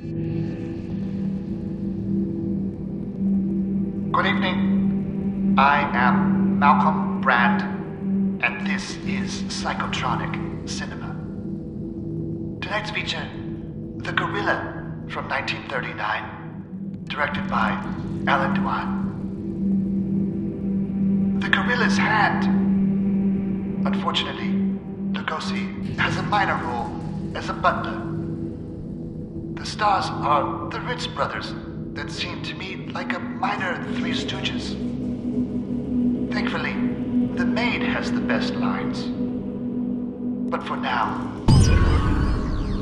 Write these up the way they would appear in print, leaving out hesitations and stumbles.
Good evening. I am Malcolm Brand, and this is Psychotronic Cinema. Tonight's feature, The Gorilla from 1939, directed by Allan Dwan. The Gorilla's Hand. Unfortunately, Lugosi has a minor role as a butler. The stars are the Ritz Brothers that seem to me like a minor Three Stooges. Thankfully, the maid has the best lines. But for now,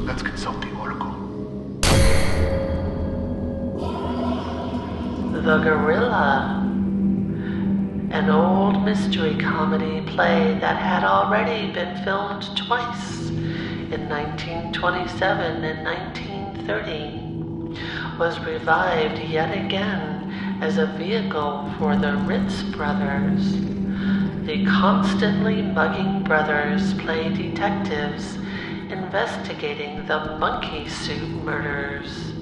let's consult the oracle. The Gorilla. An old mystery comedy play that had already been filmed twice in 1927 and 1930 was revived yet again as a vehicle for the Ritz Brothers. The constantly mugging brothers play detectives investigating the monkey suit murders.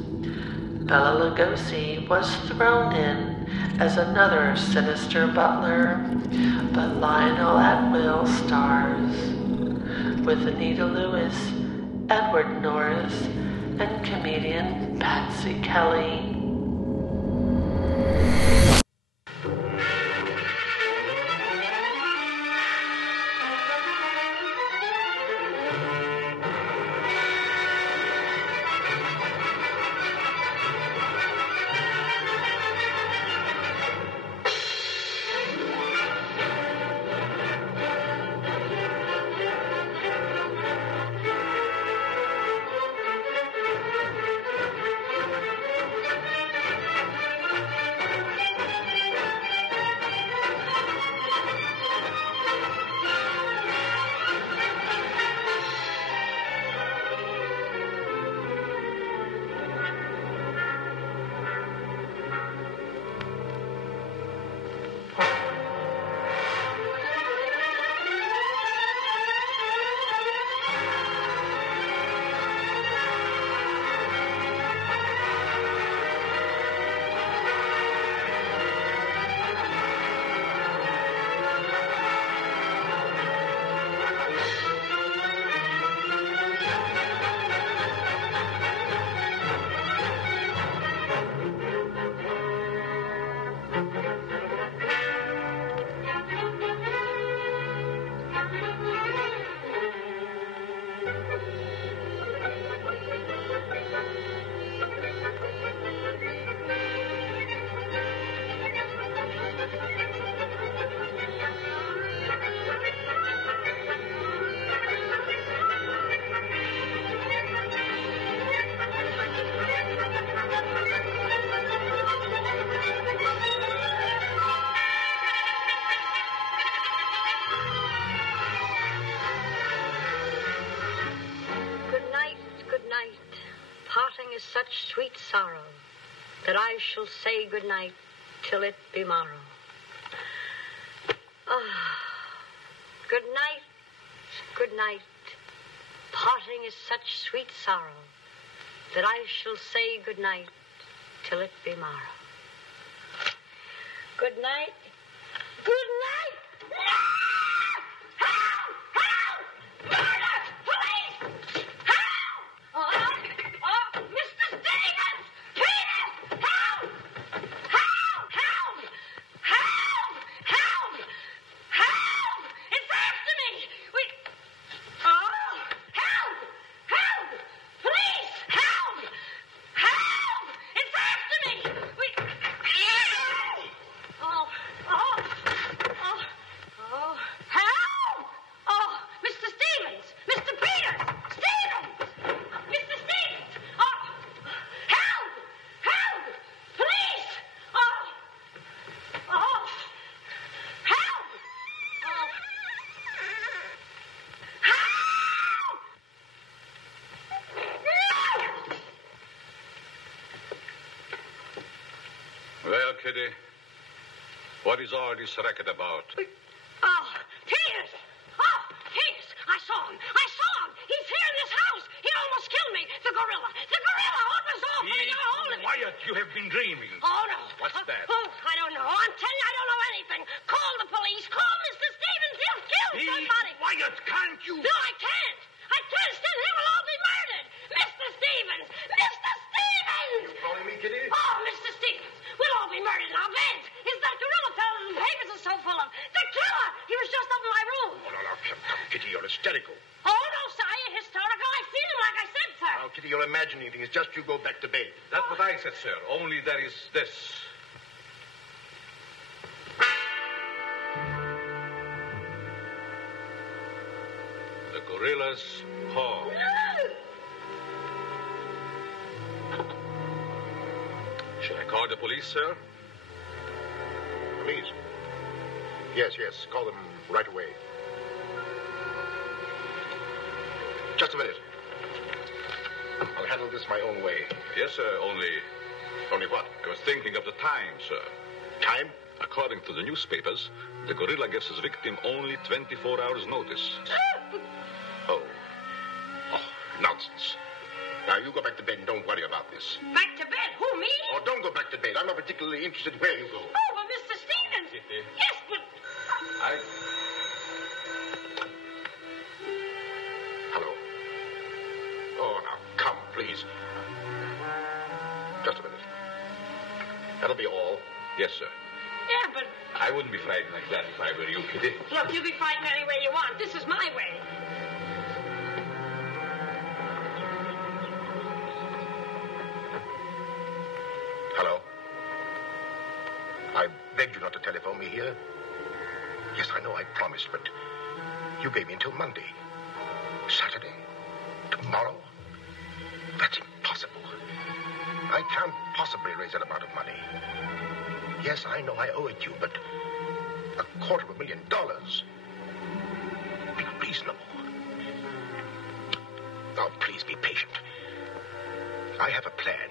Bela Lugosi was thrown in as another sinister butler, but Lionel Atwill stars, with Anita Louise, Edward Norris, and comedian Patsy Kelly. Such sweet sorrow that I shall say good night till it be morrow. Good night, good night. Parting is such sweet sorrow that I shall say good night till it be morrow. Good night. Good night. Well, Kitty, what is all this racket about? Peters! Oh, Peters! I saw him! He's here in this house! He almost killed me! The gorilla! What was You have been dreaming. Oh, no. What's that? Oh, I don't know. I'm telling you, I don't know anything. Call the police. Call Mr. Stevens. He'll kill somebody. Be quiet, can't you? No, I can't. I can't. Still, he will all be murdered. Mr. Stevens. Mr. Stevens. You calling me, Kitty? Oh, Mr. Stevens. We'll all be murdered in our beds. Is that gorilla fellow the papers are so full of? The killer. He was just up in my room. Oh, no, come, Kitty, you're hysterical. Oh, no, sir. I ain't hysterical. I've seen him like I said, sir. Now, Kitty, you're imagining things. Just you go back to bed. That's what I said, sir. Only there is this. The gorilla's paw. Should I call the police, sir? Please. Yes, call them right away. Just a minute. I'll handle this my own way. Yes, sir. Only What? I was thinking of the time, sir. Time? According to the newspapers, the gorilla gives his victim only 24 hours notice. Oh, nonsense. Now, you go back to bed and don't worry about this. Back to bed? Who, me? Oh, don't go back to bed. I'm not particularly interested where you go. Oh, but Mr. Stevens. Kitty. Yes, but... Hello. Oh, now, come, please. Just a minute. That'll be all. Yes, sir. Yeah, but... I wouldn't be frightened like that if I were you, Kitty. Look, you be frightened any way you want. This is my way. Hello. I begged you not to telephone me here. Yes, I know I promised, but you gave me until Monday. Saturday? Tomorrow? That's impossible. I can't possibly raise that amount of money. Yes, I know I owe it you, but $250,000. Please, no. Now, please be patient. I have a plan,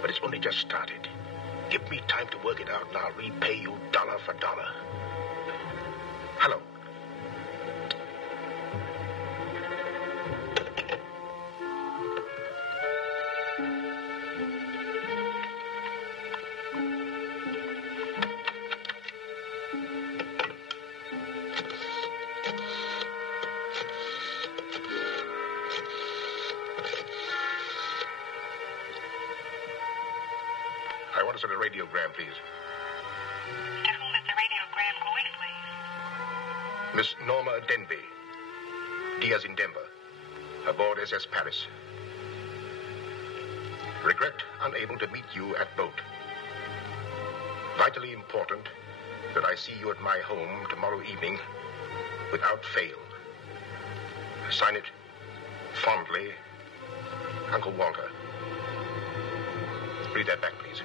but it's only just started. Give me time to work it out, and I'll repay you dollar for dollar. Hello. I want to send a radiogram, please. To whom is the radiogram going, please? Miss Norma Denby. Diaz in Denver. Aboard SS Paris. Regret unable to meet you at boat. Vitally important that I see you at my home tomorrow evening without fail. Sign it fondly, Uncle Walter. Read that back, please.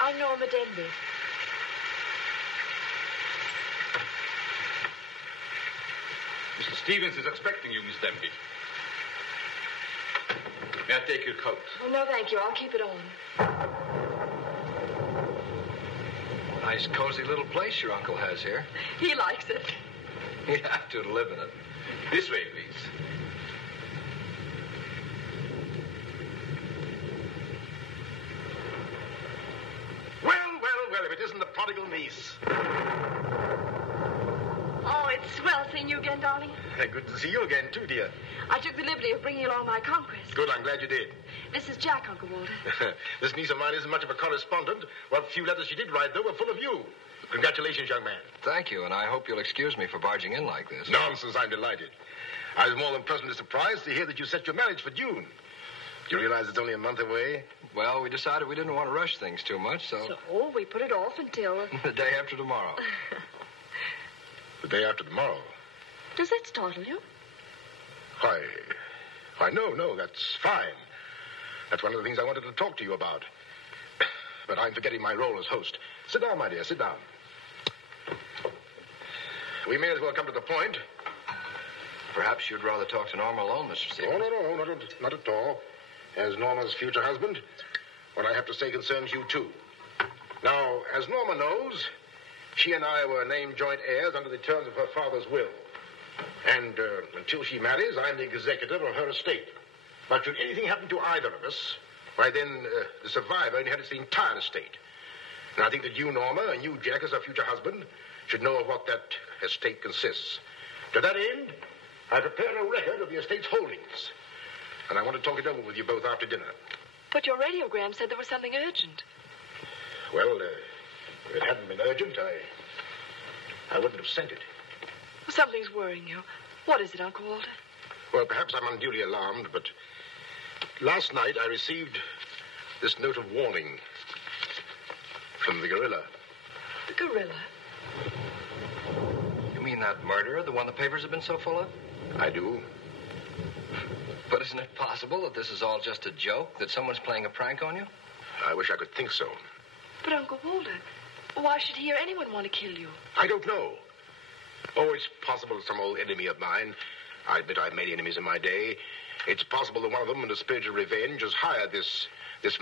I'm Norma Denby. Mr. Stevens is expecting you, Miss Denby. May I take your coat? Oh, no, thank you. I'll keep it on. Nice, cozy little place your uncle has here. He likes it. You have to live in it. This way, please. Well, if it isn't the prodigal niece. Oh, it's swell seeing you again, darling. Good to see you again, too, dear. I took the liberty of bringing along my conquest. Good, I'm glad you did. This is Jack, Uncle Walter. This niece of mine isn't much of a correspondent. What few letters she did write, though, were full of you. Congratulations, young man. Thank you, and I hope you'll excuse me for barging in like this. Nonsense, I'm delighted. I was more than pleasantly surprised to hear that you set your marriage for June. Do you realize it's only a month away? Well, we decided we didn't want to rush things too much, so So we put it off until... the day after tomorrow. The day after tomorrow. Does that startle you? Why, no, that's fine. That's one of the things I wanted to talk to you about. but I'm forgetting my role as host. Sit down, my dear, sit down. We may as well come to the point. Perhaps you'd rather talk to Norma alone, Mr. Stevens. Oh, no, not at all. As Norma's future husband, what I have to say concerns you, too. Now, as Norma knows, she and I were named joint heirs under the terms of her father's will. And until she marries, I'm the executor of her estate. But should anything happen to either of us, why then the survivor inherits the entire estate. And I think that you, Norma, and you, Jack, as her future husband, should know of what that estate consists. To that end, I prepared a record of the estate's holdings. And I want to talk it over with you both after dinner. But your radiogram said there was something urgent. Well, if it hadn't been urgent, I wouldn't have sent it. Something's worrying you. What is it, Uncle Walter? Well, perhaps I'm unduly alarmed, but last night I received this note of warning from the gorilla. The gorilla? You mean that murderer, the one the papers have been so full of? I do. But isn't it possible that this is all just a joke, that someone's playing a prank on you? I wish I could think so. But, Uncle Walter, why should he or anyone want to kill you? I don't know. Oh, it's possible that some old enemy of mine, I admit I've many enemies in my day, it's possible that one of them, in the spirit of revenge, has hired this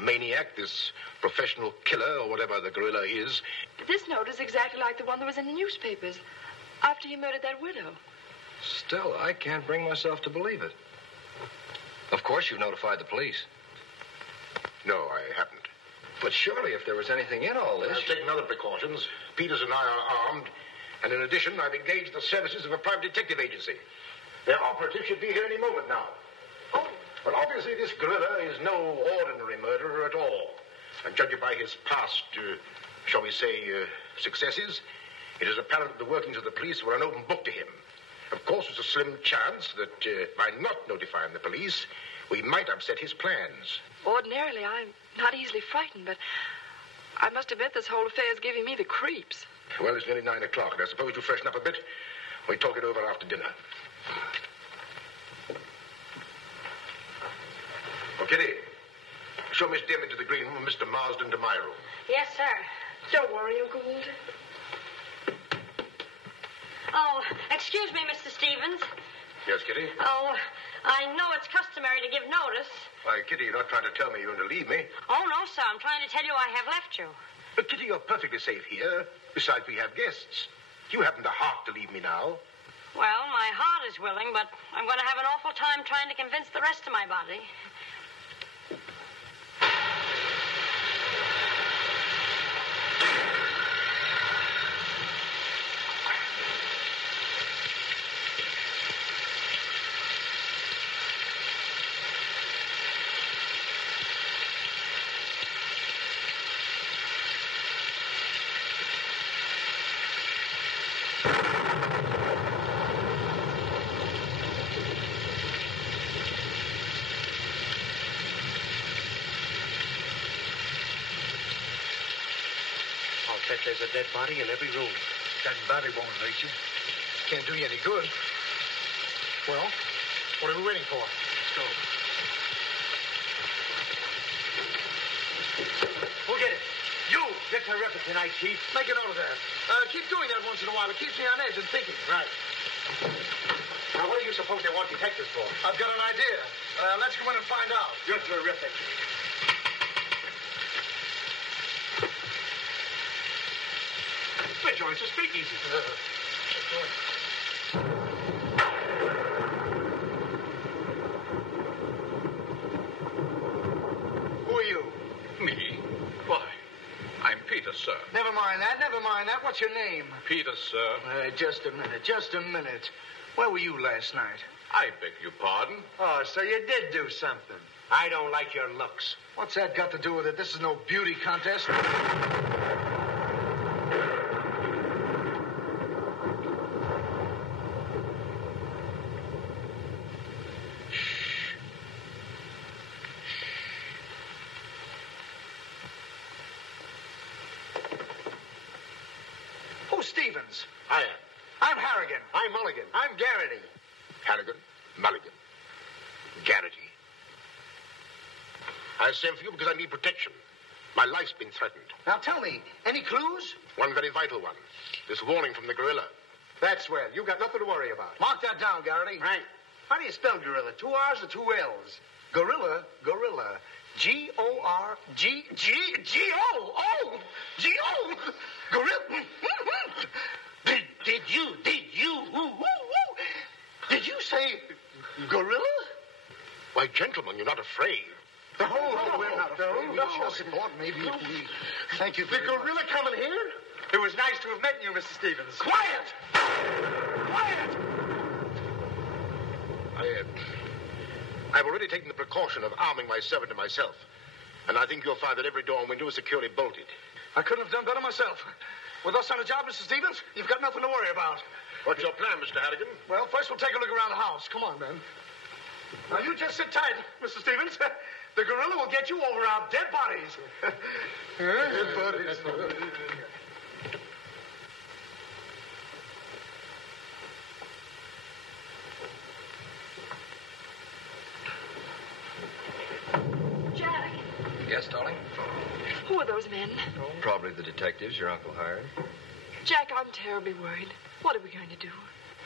maniac, this professional killer, or whatever the gorilla is. This note is exactly like the one that was in the newspapers after he murdered that widow. Still, I can't bring myself to believe it. Of course, you notified the police. No, I haven't. But surely, if there was anything in all this... I've taken other precautions. Peters and I are armed. And in addition, I've engaged the services of a private detective agency. Their operative should be here any moment now. Oh. But obviously, this gorilla is no ordinary murderer at all. And judging by his past, shall we say, successes, it is apparent that the workings of the police were an open book to him. Of course, there's a slim chance that by not notifying the police, we might upset his plans. Ordinarily, I'm not easily frightened, but I must admit this whole affair is giving me the creeps. Well, it's nearly 9 o'clock, and I suppose to freshen up a bit, we talk it over after dinner. Oh, Kitty, show Miss Dim into the green room and Mr. Marsden to my room. Yes, sir. Don't worry, Uncle Walter. Oh, excuse me, Mr. Stevens. Yes, Kitty? Oh, I know it's customary to give notice. Why, Kitty, you're not trying to tell me you're going to leave me. Oh, no, sir. I'm trying to tell you I have left you. But, Kitty, you're perfectly safe here. Besides, we have guests. You haven't the heart to leave me now. Well, my heart is willing, but I'm going to have an awful time trying to convince the rest of my body. There's a dead body in every room. That body won't hurt you. Can't do you any good. Well, what are we waiting for? Let's go. Who'll get it? You! You're terrific tonight, Chief. Make a note of that. Keep doing that once in a while. It keeps me on edge and thinking. Right. Now, what do you suppose they want detectives for? I've got an idea. Let's go in and find out. You're terrific. Joins the speakeasy. Who are you? Me? Why, I'm Peter, sir. Never mind that. What's your name? Peter, sir. Just a minute. Where were you last night? I beg your pardon. Oh, so you did do something. I don't like your looks. What's that got to do with it? This is no beauty contest. Stevens. Hiya. I'm Harrigan. I'm Mulligan. I'm Garrity. Harrigan, Mulligan, Garrity. I sent for you because I need protection. My life's been threatened. Now tell me, any clues? One very vital one. This warning from the gorilla. That's swell. You got nothing to worry about. Mark that down, Garrity. Right. How do you spell gorilla? 2 R's or 2 L's? Gorilla. G-O-R-G-G-G-O. G-O. Gorilla. Did you say gorilla? Why, gentlemen, you're not afraid. No, we're not afraid. We just thought maybe if we... Thank you for the gorilla coming here? It was nice to have met you, Mr. Stevens. Quiet! I've already taken the precaution of arming my servant and myself. And I think you'll find that every door and window is securely bolted. I couldn't have done better myself. With us on the job, Mr. Stevens, you've got nothing to worry about. What's your plan, Mr. Harrigan? Well, first we'll take a look around the house. Come on, man. Now, you just sit tight, Mr. Stevens. The gorilla will get you over our dead bodies. Dead bodies. Jack, Yes, darling? who are those men? Probably the detectives your uncle hired. Jack, I'm terribly worried. What are we going to do?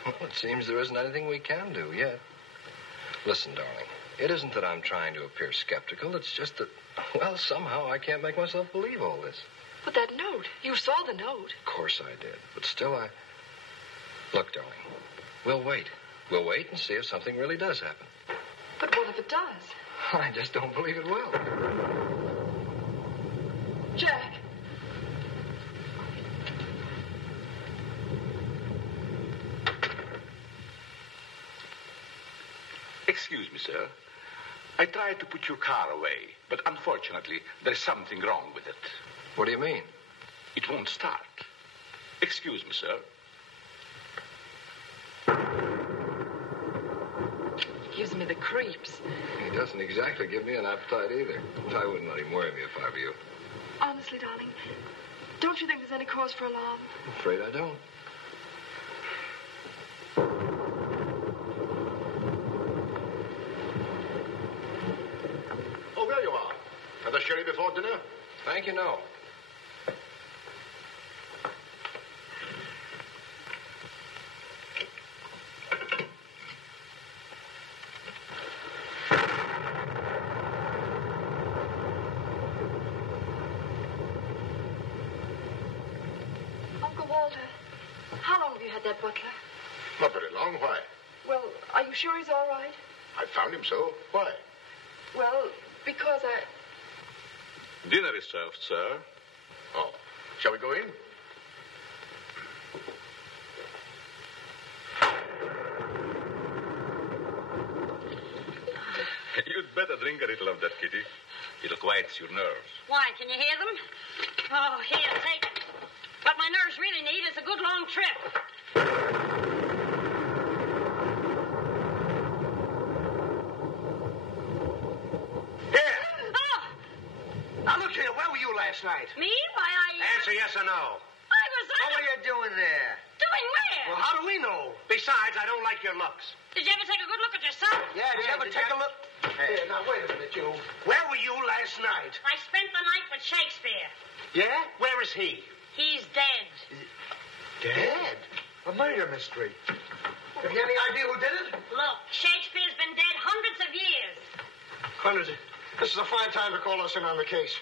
Well, it seems there isn't anything we can do yet. Listen, darling, it isn't that I'm trying to appear skeptical. It's just that, well, somehow I can't make myself believe all this. But that note, you saw the note. Of course I did, but still Look, darling, we'll wait. We'll wait and see if something really does happen. But what if it does? I just don't believe it will. Jack. Excuse me, sir. I tried to put your car away, but unfortunately, there's something wrong with it. What do you mean? It won't start. Excuse me, sir. Gives me the creeps. He doesn't exactly give me an appetite either. I wouldn't let him worry me if I were you. Honestly, darling, don't you think there's any cause for alarm? I'm afraid I don't. Oh, there you are. Another sherry before dinner? Thank you, no. Uncle Walter, how long have you had that butler? Not very long. Why? Well, are you sure he's all right? I found him so. Why? Well, because Dinner is served, sir. Oh. Shall we go in? You'd better drink a little of that, Kitty. It'll quiet your nerves. Why, can you hear them? Oh, here, take it. What my nerves really need is a good long trip. Here. Oh, Now, look here. Where were you last night? me? Why, Answer yes or no. I What were you doing there? Doing where? Well, how do we know? Besides, I don't like your looks. Did you ever take a good look at yourself? Yeah, did you ever take a look? Here, now, wait a minute, you. Where were you last night? I spent the night with Shakespeare. Yeah? Where is he? He's dead. Dead? A murder mystery. Have you any idea who did it? Look, Shakespeare's been dead hundreds of years. Hundreds. This is a fine time to call us in on the case.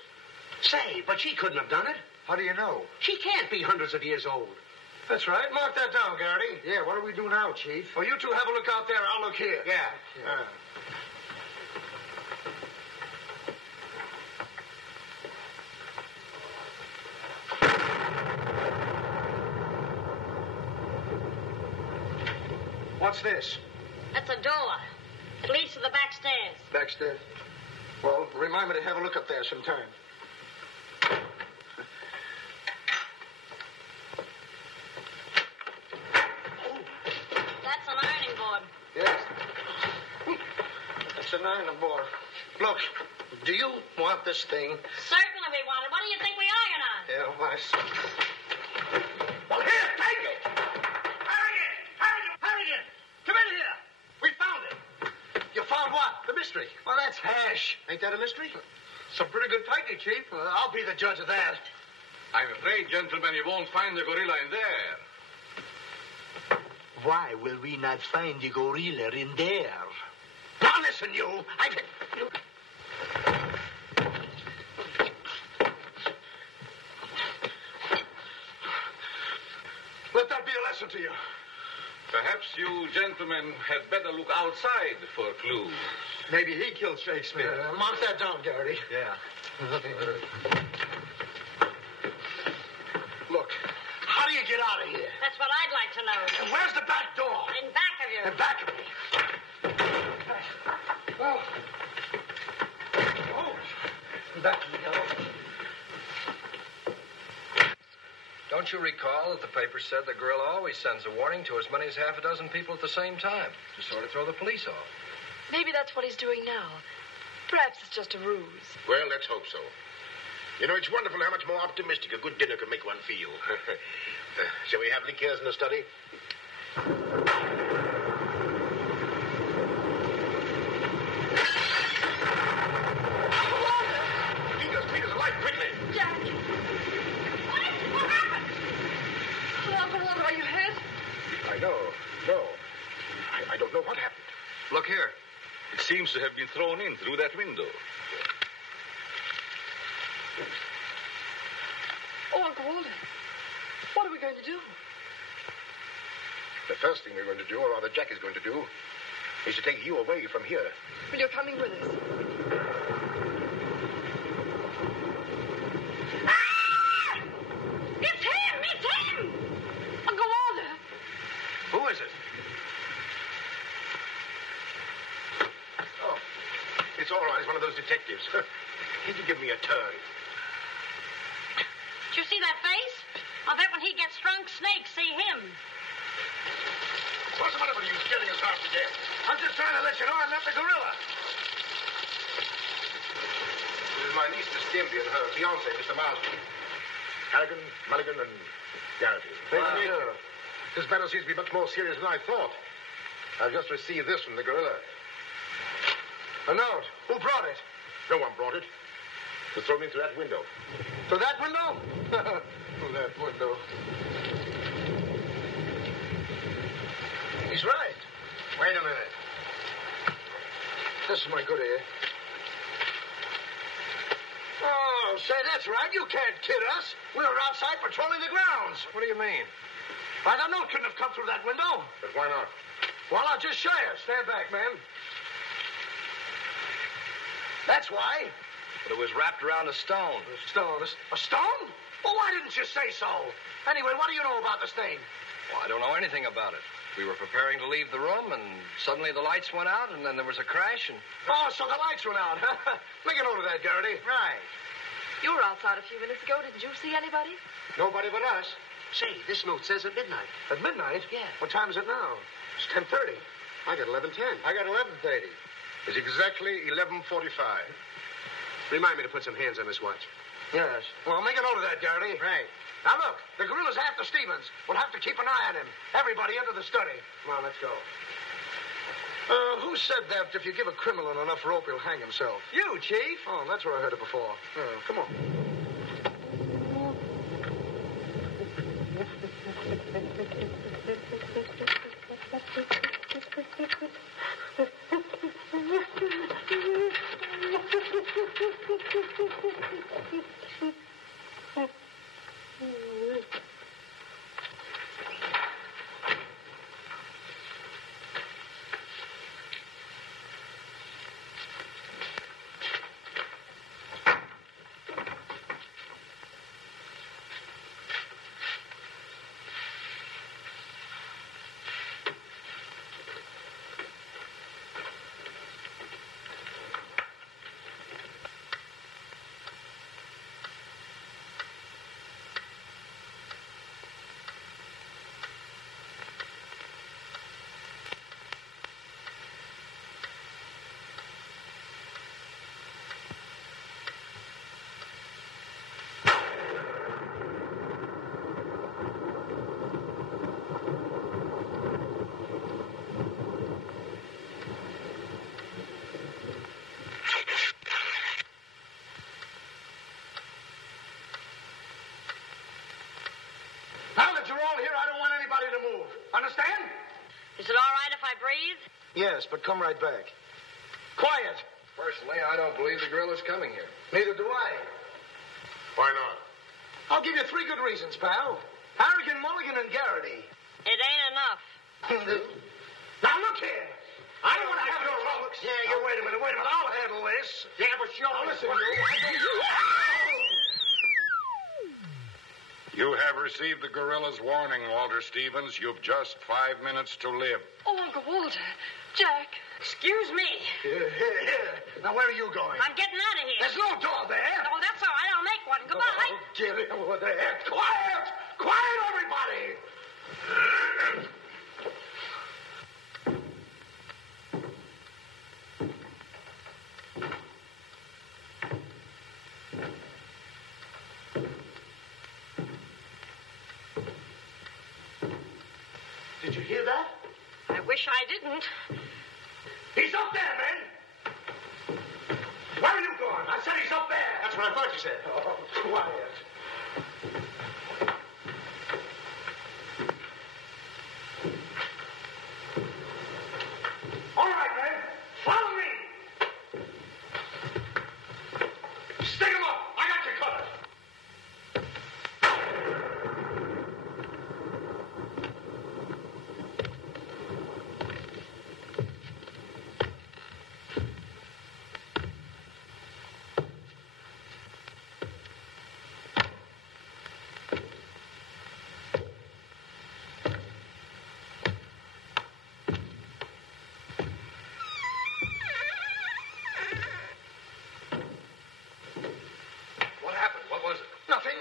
Say, but she couldn't have done it. How do you know? She can't be hundreds of years old. That's right. Mark that down, Garrity. Yeah, what do we do now, Chief? Well, you two have a look out there. I'll look here. Yeah. What's this? That's a door. It leads to the back stairs. Backstairs. Well, remind me to have a look up there sometime. That's an ironing board. Yes. It's an iron board. Look, do you want this thing? Certainly we want it. What do you think we iron on? Yeah, why, well, here, take it! Harrigan! Come in here! We found it! You found what? The mystery. Well, that's hash. Ain't that a mystery? Some pretty good fighting, Chief. I'll be the judge of that. I'm afraid, gentlemen, you won't find the gorilla in there. Why will we not find the gorilla in there? Now listen, you. Let that be a lesson to you. Perhaps you gentlemen had better look outside for clues. Maybe he killed Shakespeare. Mark that down, Garrity. Yeah. Look, how do you get out of here? That's what I'd like to know. And where's the back door? In back of you. In back of me. Oh. Back of me go. Don't you recall that the paper said the gorilla always sends a warning to as many as half a dozen people at the same time to sort of throw the police off? Maybe that's what he's doing now. Perhaps it's just a ruse. Well, let's hope so. You know, it's wonderful how much more optimistic a good dinner can make one feel. Shall we have liqueurs in the study? Peters, alight, quickly! Jack! What happened? Uncle Walter, are you hurt? I know. No. I don't know what happened. Look here. It seems to have been thrown in through that window. Oh, Uncle Walter, what are we going to do? The first thing we're going to do, or rather Jack is going to do, is to take you away from here. Well, you're coming with us. Ah! It's him! It's him! Uncle Walter! Who is it? Oh, it's all right. It's one of those detectives. Did you give me a turn? Did you see that face? I'll bet when he gets drunk, snakes see him. What's the matter with you scaring us half to death? I'm just trying to let you know I'm not the gorilla. This is my niece, Miss Stimby, and her fiancé, Mr. Marsden. Harrigan, Mulligan, and Garrity. Wow. This matter seems to be much more serious than I thought. I've just received this from the gorilla. A note. Who brought it? No one brought it. It was thrown in through that window. To that window? Through that window. He's right. Wait a minute. This is my good ear. Oh, say, that's right. You can't kid us. We were outside patrolling the grounds. What do you mean? Why, the note couldn't have come through that window. But why not? Well, I'll just show you. Stand back, man. That's why. But it was wrapped around a stone. A stone? A stone? Well, why didn't you say so? Anyway, what do you know about this thing? Well, I don't know anything about it. We were preparing to leave the room, and suddenly the lights went out, and then there was a crash, and... Oh, so the lights went out. Make a note of that, Garrity. Right. You were outside a few minutes ago. Didn't you see anybody? Nobody but us. Say, this note says at midnight. At midnight? Yeah. What time is it now? It's 10:30. I got 11:10. I got 11:30. It's exactly 11:45. Remind me to put some hands on this watch. Yes. Well, make a note of that, Garrity. Right. Now, look, the gorilla's after Stevens. We'll have to keep an eye on him. Everybody into the study. Come on, let's go. Who said that if you give a criminal enough rope, he'll hang himself? You, Chief. Oh, that's where I heard it before. Come on. Understand? Is it all right if I breathe? Yes, but come right back. Quiet. Personally, I don't believe the gorilla's coming here. Neither do I. Why not? I'll give you 3 good reasons, pal. Harrigan, Mulligan, and Garrity. It ain't enough. Now, look here. I don't want to have your troubles. Yeah, wait a minute. I'll handle this. Yeah, but sure. Now, listen, You have received the gorilla's warning, Walter Stevens. You've just 5 minutes to live. Oh, Uncle Walter. Jack. Excuse me. Here. Now, where are you going? I'm getting out of here. There's no door there. Oh, that's all right. I'll make one. Goodbye. Oh, get it over there. Quiet! Quiet, everybody! Did you hear that? I wish I didn't. He's up there, man! Where are you going? I said he's up there! That's what I thought you said. Oh, quiet. All right, man. Follow me. Stick him up. I got you covered.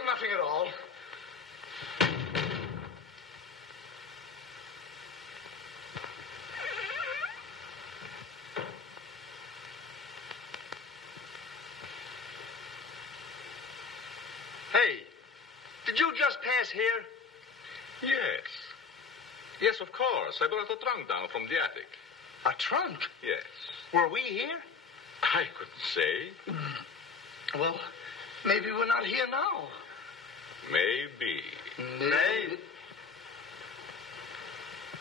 Nothing at all. Hey, did you just pass here? Yes. Yes, of course. I brought a trunk down from the attic. A trunk? Yes. Were we here? I couldn't say. Well, maybe we're not here now. Maybe.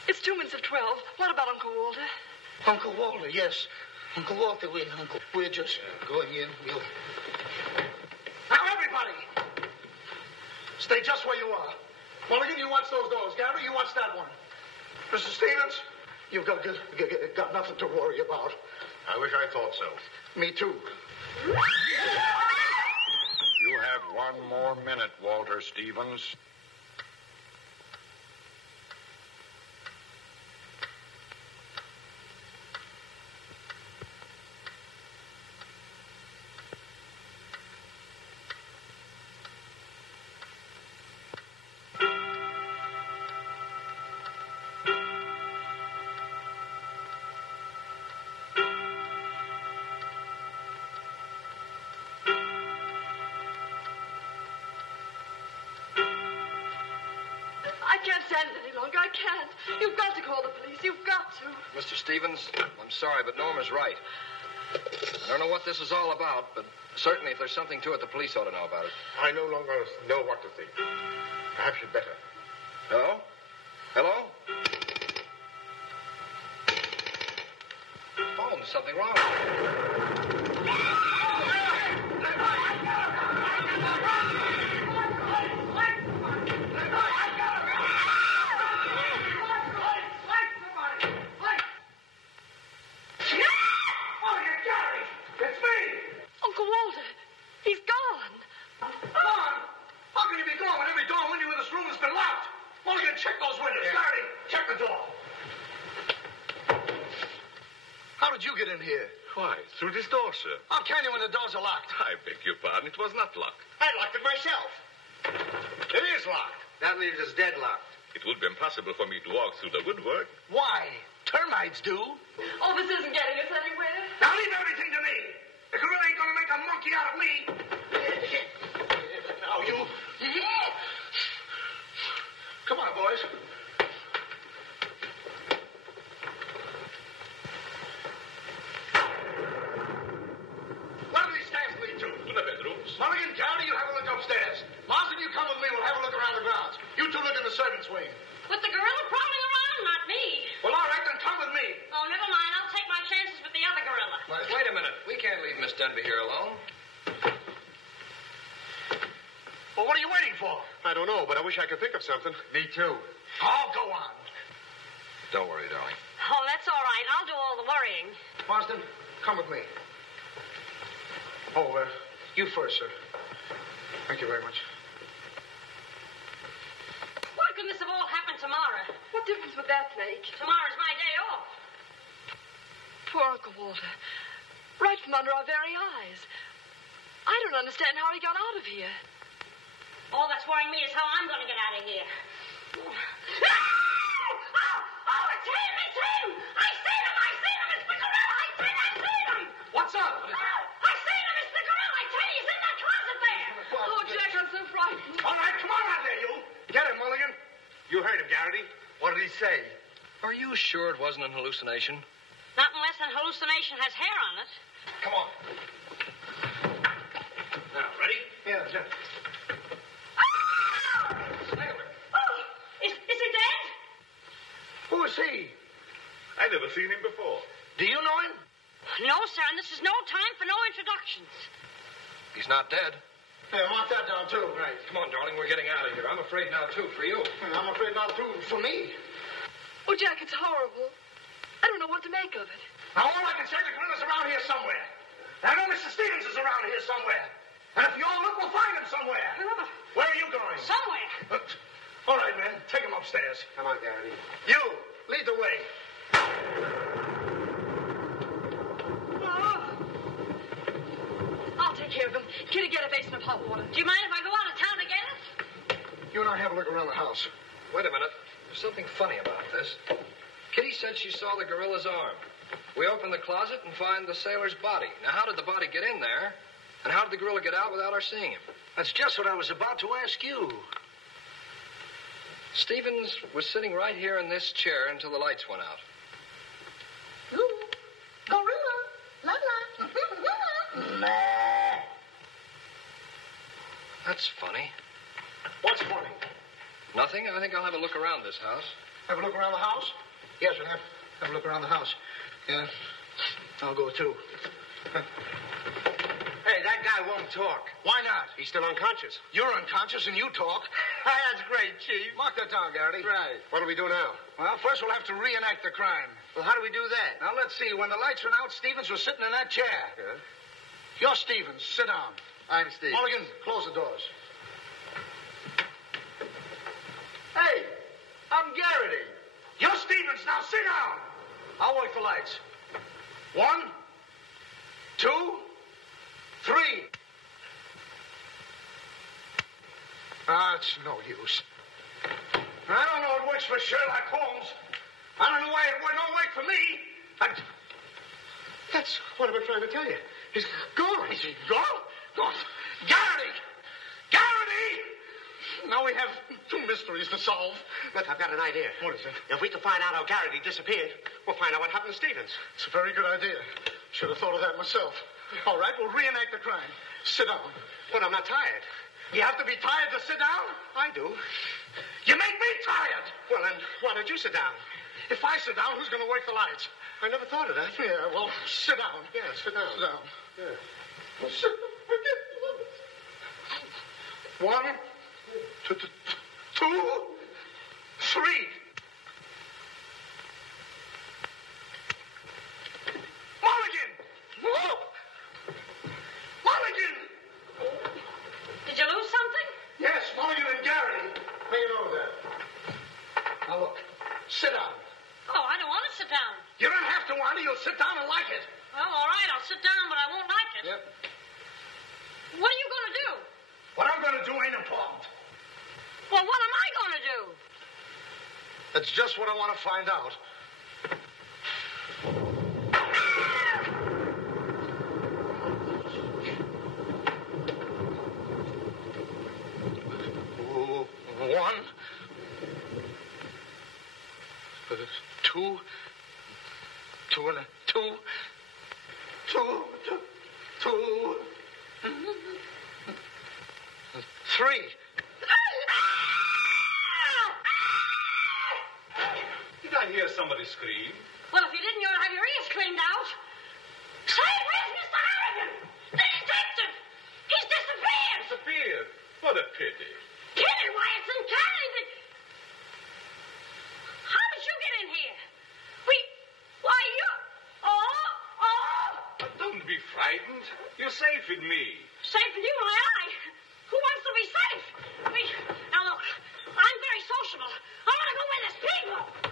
It's 2 minutes of 12. What about Uncle Walter? Uncle Walter, yes. Uncle Walter, we're just going in. Now, everybody! Stay just where you are. Mulligan, you watch those doors. Gary, you watch that one. Mr. Stevens, you've got nothing to worry about. I wish I thought so. Me too. You have 1 more minute, Walter Stevens. I can't stand it any longer. I can't. You've got to call the police. You've got to. Mr. Stevens, I'm sorry, but Norma's right. I don't know what this is all about, but certainly if there's something to it, the police ought to know about it. I no longer know what to think. Perhaps you'd better. Hello? Hello? Oh, there's something wrong. Uncle Walter, he's gone. Gone? How can you be gone when every door and window in this room has been locked? Mulligan, check those windows. Yeah. Gary, check the door. How did you get in here? Why, through this door, sir. How can you when the doors are locked? I beg your pardon. It was not locked. I locked it myself. It is locked. That leaves us deadlocked. It would be impossible for me to walk through the woodwork. Why? Termites do. Oh, this isn't getting us anywhere. Now leave everything to me. The gorilla ain't gonna make a monkey out of me. Now you. Come on, boys. Where do these stairs lead to? To the bedrooms. Mulligan, County, you have a look upstairs. Marsden, you come with me. We'll have a look around the grounds. You two look in the servants' wing. With the gorilla prowling around can't be here alone. Well, what are you waiting for? I don't know, but I wish I could think of something. Me too. Oh, go on. Don't worry, darling. Oh, that's all right. I'll do all the worrying. Marsden, come with me. Oh, you first, sir. Thank you very much. Why couldn't this have all happened tomorrow? What difference would that make? Tomorrow's my day off. Poor Uncle Walter. Right from under our very eyes. I don't understand how he got out of here. All that's worrying me is how I'm going to get out of here. Oh, it's him! It's him! I seen him! It's the gorilla! I seen him! What's up? I seen him! It's the gorilla! I tell you, he's in that closet there! Oh, Jack, I'm so frightened. All right, come on out there, you. Get him, Mulligan. You heard him, Garrity. What did he say? Are you sure it wasn't an hallucination? Not unless an hallucination has hair on it. Come on. Now, ready? Yeah, sir. Is he dead? Who is he? I never seen him before. Do you know him? No, sir, and this is no time for no introductions. He's not dead. Yeah, mark that down, too. Right. Come on, darling, we're getting out of here. I'm afraid now, too, for you. I'm afraid not, too, for me. Oh, Jack, it's horrible. I don't know what to make of it. Now, all I can say, the gorilla's around here somewhere. I know Mr. Stevens is around here somewhere. And if you all look, we'll find him somewhere. Where are you going? Somewhere. All right, man. Take him upstairs. Come on, Garrity. You, lead the way. I'll take care of him. Kitty, get a basin of hot water. Do you mind if I go out of town to get it? You and I have a look around the house. Wait a minute. There's something funny about this. Kitty said she saw the gorilla's arm. We open the closet and find the sailor's body. Now, how did the body get in there? And how did the gorilla get out without our seeing him? That's just what I was about to ask you. Stevens was sitting right here in this chair until the lights went out. Ooh, gorilla, la la. That's funny. What's funny? Nothing. I think I'll have a look around this house. Have a look around the house? Yes, we'll have a look around the house. Yeah, I'll go too. Hey, that guy won't talk. Why not? He's still unconscious. You're unconscious and you talk. That's great, Chief. Mark that down, Garrity. Right. What do we do now? Well, first we'll have to reenact the crime. Well, how do we do that? Now, let's see. When the lights went out, Stevens was sitting in that chair. Yeah? You're Stevens. Sit down. I'm Steve. Mulligan, close the doors. Hey, I'm Garrity. You're Stevens. Now sit down. I'll work the lights. 1, 2, 3. It's no use. I don't know it works for Sherlock Holmes. I don't know why it don't work for me. That's what I've been trying to tell you. He's gone. Is he gone? Gone. Garrity! Garrity! Now we have 2 mysteries to solve. Look, I've got an idea. What is it? If we can find out how Garrity disappeared, we'll find out what happened to Stevens. It's a very good idea. Should have thought of that myself. All right, we'll reenact the crime. Sit down. But I'm not tired. You have to be tired to sit down? I do. You make me tired. Well, then, why don't you sit down? If I sit down, who's going to work the lights? I never thought of that. Yeah, well, sit down. Yeah, sit down. Sit down. Yeah. Well, sit down. 1, 2, 3. Mulligan! Whoa! Mulligan! Did you lose something? Yes, Mulligan and Garrity. Make a note of that. Now, look. Sit down. Oh, I don't want to sit down. You don't have to, Wanda. You'll sit down and like it. Well, all right, I'll sit down, but I won't like it. Yep. What are you going to do? What I'm going to do ain't important. Well, what am I going to do? That's just what I want to find out. One, 2, 2 and 2, 3. Did I hear somebody scream? Well, if you didn't, you'll have your ears cleaned out. Say, where's Mr. Harrigan? What a pity. Pity? Why, it's uncanny that... How did you get in here? Why, you... Oh! But don't be frightened. You're safe with me. Safe with you? Why, who wants to be safe? Now, look, I'm very sociable. I want to go where there's people.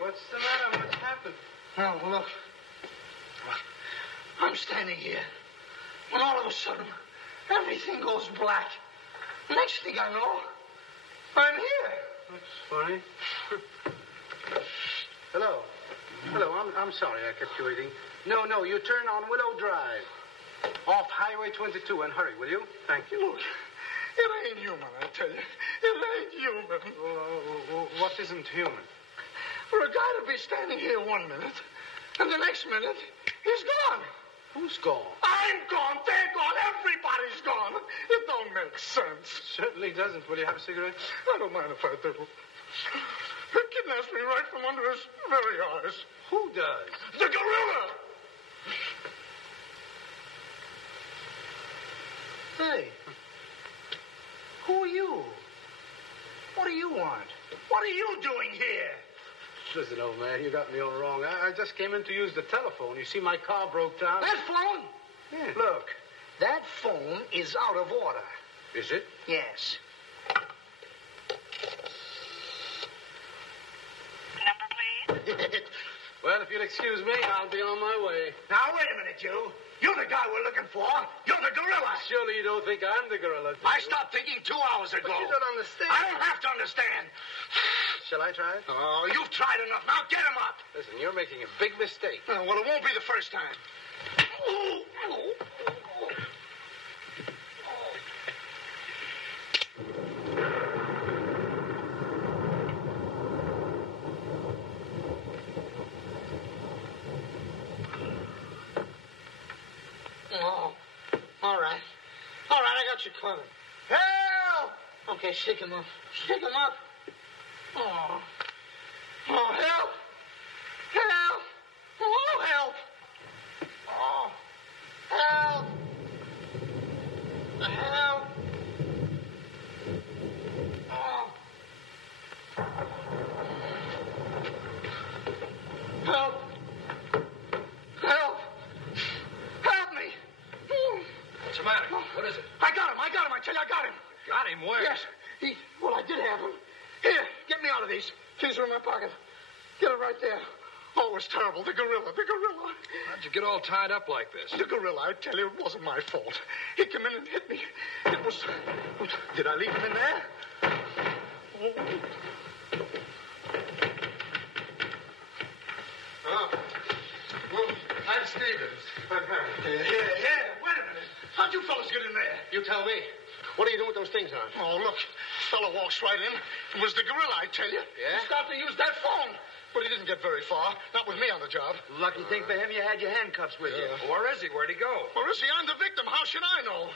What's the matter? What's happened? Oh, look. I'm standing here. When all of a sudden, everything goes black. Next thing I know, I'm here. That's funny. Hello. I'm sorry I kept you waiting. No, you turn on Willow Drive. Off Highway 22 and hurry, will you? Thank you. Look, it ain't human, I tell you. It ain't human. What isn't human? For a guy to be standing here 1 minute, and the next minute, he's gone. Who's gone? I'm gone. They're gone. Everybody's gone. It don't make sense. Certainly doesn't. Will you have a cigarette? I don't mind if I do. He kidnaps me right from under his very eyes. Who does? The gorilla! Hey. Who are you? What do you want? What are you doing here? Listen, old man, you got me all wrong. I just came in to use the telephone. You see, my car broke down. That phone? Yeah. Look, that phone is out of order. Is it? Yes. Number, please. Well, if you'll excuse me, I'll be on my way. Now, wait a minute, you. You're the guy we're looking for. You're the gorilla. Surely you don't think I'm the gorilla, do you? I stopped thinking 2 hours ago. But you don't understand. I don't have to understand. Shall I try it? Oh, you've tried enough. Now get him up. Listen, you're making a big mistake. Well, it won't be the first time. Oh, all right. All right, I got you covered. Help! Okay, shake him up. Shake him up. Oh, help! Help! Oh, help! Oh, help! Help! Oh. Help! Help! Help me! What's the matter? What is it? I got him. I tell you, I got him. Got him where? Yes. Well, I did have him. Here, get me out of these. Keys are in my pocket. Get it right there. Oh, it was terrible. The gorilla. How'd you get all tied up like this? The gorilla, I tell you, it wasn't my fault. He came in and hit me. It was... Did I leave him in there? Oh. Well, I'm Stevens. I'm Harry. Here, wait a minute. How'd you fellas get in there? You tell me. What are you doing with those things on? Oh, look. Fellow walks right in. It was the gorilla, I tell you. Yeah? He started to use that phone. But he didn't get very far. Not with me on the job. Lucky thing for him, you had your handcuffs with you. Where is he? Where'd he go? Where is he? I'm the victim. How should I know?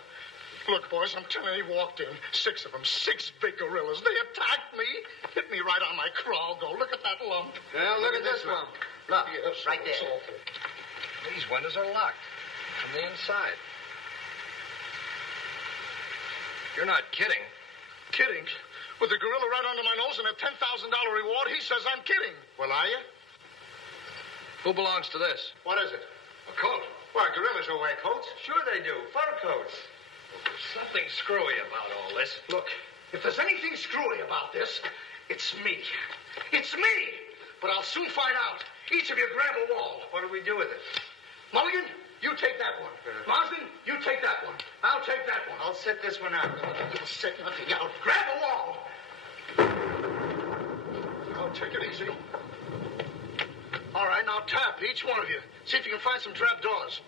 Look, boys, I'm telling you, he walked in. 6 of them. 6 big gorillas. They attacked me. Hit me right on my crawl. Go, look at that lump. Well, look at this lump. Look, yes, right there. These windows are locked from the inside. You're not kidding. Kidding? With the gorilla right under my nose and a $10,000 reward, he says I'm kidding. Well, are you? Who belongs to this? What is it? A coat. Why, gorillas don't wear coats. Sure they do. Fur coats. Something screwy about all this. Look, if there's anything screwy about this, it's me. It's me! But I'll soon find out. Each of you grab a wall. What do we do with it? Mulligan, you take that one. Marsden, you take that one. I'll take that one. I'll set this one out. You'll set nothing out. Grab a wall. I'll take it easy. All right, now tap, each one of you. See if you can find some trap doors.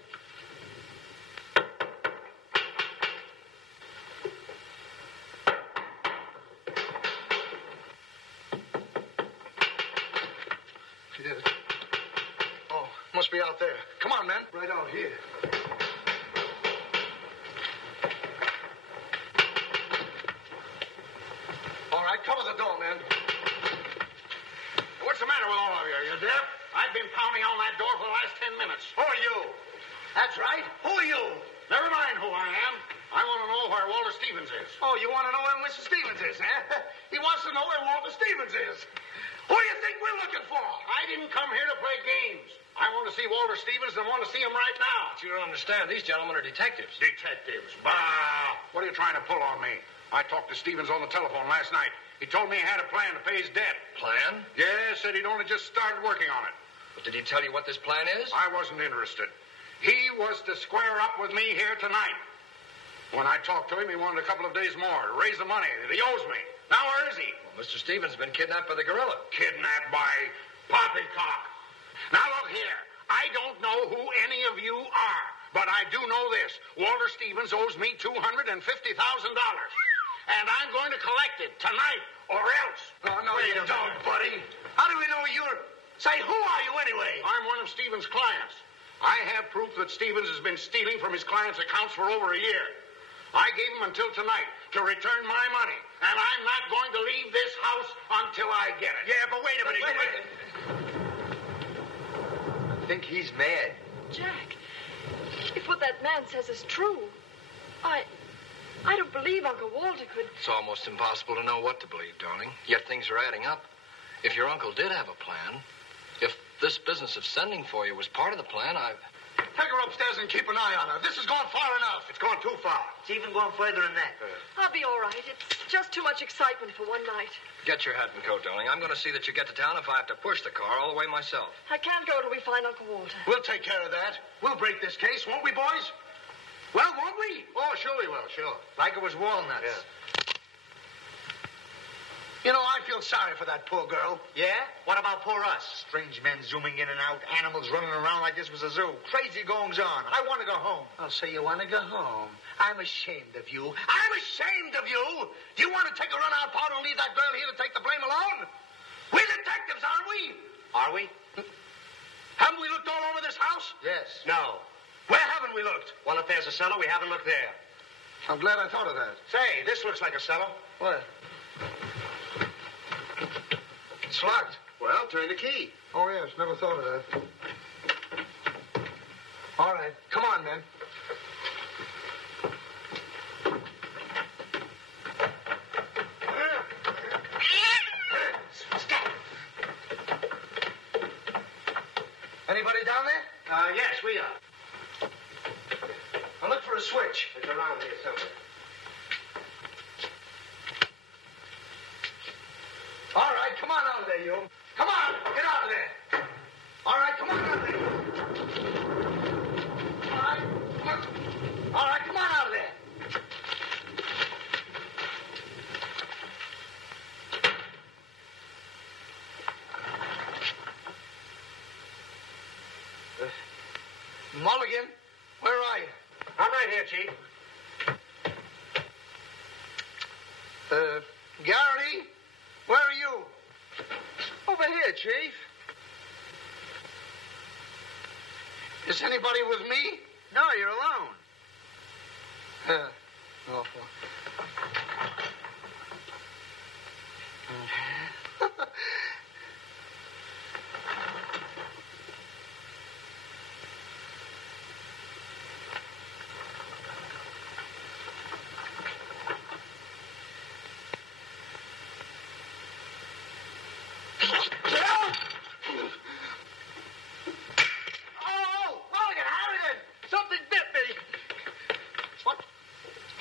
You did it. Oh, must be out there. Come on, man. Right out here. All right, cover the door, man. What's the matter with all of you? You deaf? I've been pounding on that door for the last 10 minutes. Who are you? That's right. Who are you? Never mind who I am. I want to know where Walter Stevens is. Oh, you want to know where Mr. Stevens is, huh? He wants to know where Walter Stevens is. Who do you think we're looking for? I didn't come here to play games. I want to see Walter Stevens and want to see him right now. But you don't understand. These gentlemen are detectives. Detectives? Bah! What are you trying to pull on me? I talked to Stevens on the telephone last night. He told me he had a plan to pay his debt. Plan? Yes, said he'd only just started working on it. But did he tell you what this plan is? I wasn't interested. He was to square up with me here tonight. When I talked to him, he wanted a couple of days more to raise the money that he owes me. Now, where is he? Well, Mr. Stevens has been kidnapped by the gorilla. Kidnapped by Poppycock. Now, look here. I don't know who any of you are, but I do know this. Walter Stevens owes me $250,000. And I'm going to collect it tonight, or else. Oh, no, you don't, buddy. How do we know you're... Say, who are you anyway? I'm one of Stevens' clients. I have proof that Stevens has been stealing from his clients' accounts for over a year. I gave him until tonight to return my money, and I'm not going to leave this house until I get it. Yeah, but wait a minute. I think he's mad. Jack, if what that man says is true, I don't believe Uncle Walter could... It's almost impossible to know what to believe, darling. Yet things are adding up. If your uncle did have a plan, if this business of sending for you was part of the plan, Take her upstairs and keep an eye on her. This has gone far enough. It's gone too far. It's even going further than that. I'll be all right. It's just too much excitement for one night. Get your hat and coat, darling. I'm going to see that you get to town if I have to push the car all the way myself. I can't go till we find Uncle Walter. We'll take care of that. We'll break this case, won't we, boys? Well, won't we? Oh, sure we will, sure. Like it was walnuts. Yeah. You know, I feel sorry for that poor girl. Yeah? What about poor us? Strange men zooming in and out, animals running around like this was a zoo. Crazy goings on. I want to go home. Oh, so you want to go home? I'm ashamed of you. I'm ashamed of you. Do you want to take a run out part and leave that girl here to take the blame alone? We're detectives, aren't we? Are we? Haven't we looked all over this house? Yes. No. Where haven't we looked? Well, if there's a cellar, we haven't looked there. I'm glad I thought of that. Say, this looks like a cellar. What? It's locked. Well, turn the key. Oh, yes. Never thought of that. All right. Come on, men. Stop. Anybody down there? Yes, we are. I'll look for a switch. It's around here somewhere. All right, come on out of there, you. Come on, get out of there. All right, come on out of there. All right, come on. All right, come on out of there. Mulligan, where are you? I'm right here, Chief. Garrity, where are you? Over here, Chief. Is anybody with me? No, you're alone. Awful.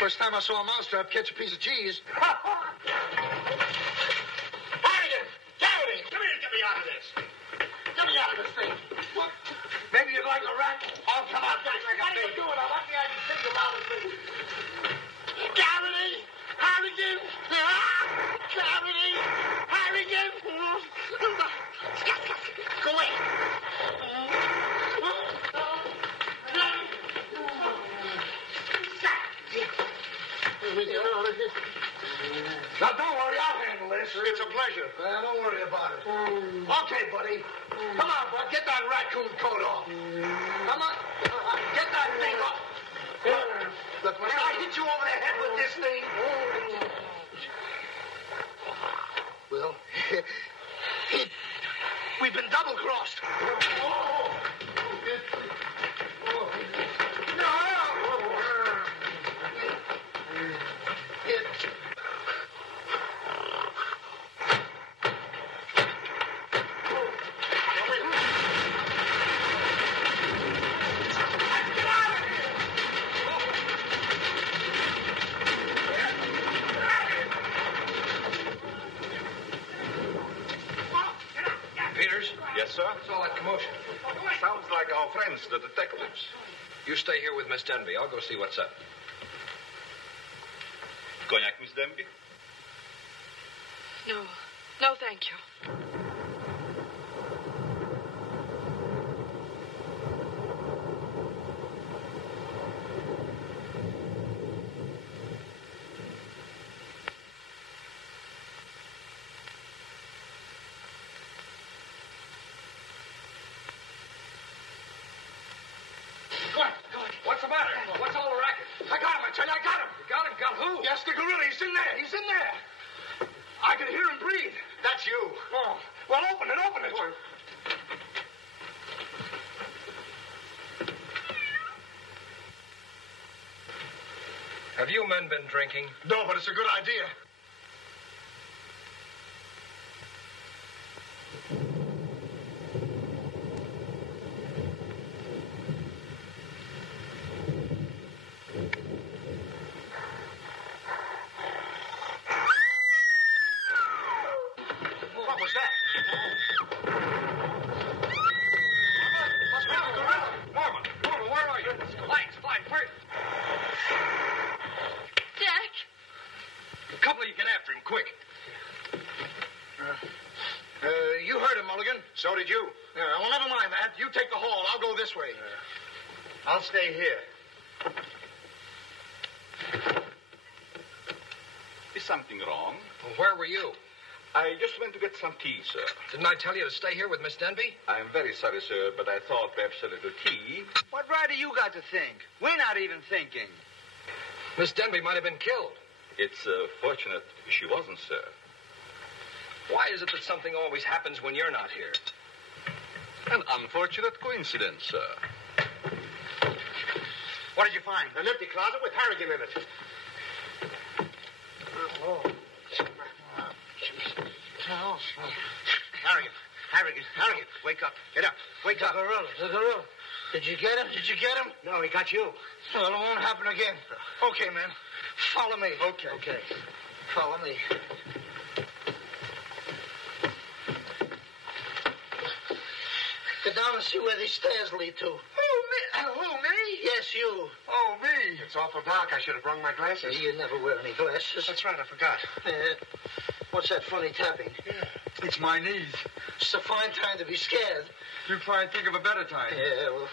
First time I saw a mousetrap catch a piece of cheese. Harrigan! Gary! Come here and get me out of this. Get me out of this thing. What? Maybe you'd like a rat? Oh, come on. What are you doing? I want me to take you out of this thing. Gary! Harrigan! Gary! Harrigan! Go away. Now, don't worry, I'll handle this. It's a pleasure. Don't worry about it. Okay, buddy. Come on, bud. Get that raccoon coat off. Come on. Get that thing off. Look, when I hit you over the head with this thing... Well, we've been double-crossed. What's all that commotion? Sounds like our friends, the detectives. You stay here with Miss Denby. I'll go see what's up. Cognac, Miss Denby? No. No, thank you. What's the matter? What's all the racket? I got him, I tell you, I got him. You got him? Got who? Yes, the gorilla. He's in there. He's in there. I can hear him breathe. That's you. Oh. Well, open it, open it. Have you men been drinking? No, but it's a good idea. So did you. Yeah, well, never mind that. You take the hall. I'll go this way. I'll stay here. Is something wrong? Well, where were you? I just went to get some tea, sir. Didn't I tell you to stay here with Miss Denby? I'm very sorry, sir, but I thought perhaps a little tea. What right do you got to think? We're not even thinking. Miss Denby might have been killed. It's fortunate she wasn't, sir. Why is it that something always happens when you're not here? An unfortunate coincidence, sir. What did you find? An empty closet with Harrigan in it. Harrigan, wake up. Get up. Wake up. The gorilla. Did you get him? No, he got you. Well, it won't happen again. Okay, man. Follow me. Okay. Follow me. Get down and see where these stairs lead to. Who, me? Yes, you. Oh, me. It's awful dark. I should have brought my glasses. You never wear any glasses. That's right, I forgot. What's that funny tapping? Yeah. It's my knees. It's a fine time to be scared. You try and think of a better time. Yeah, well...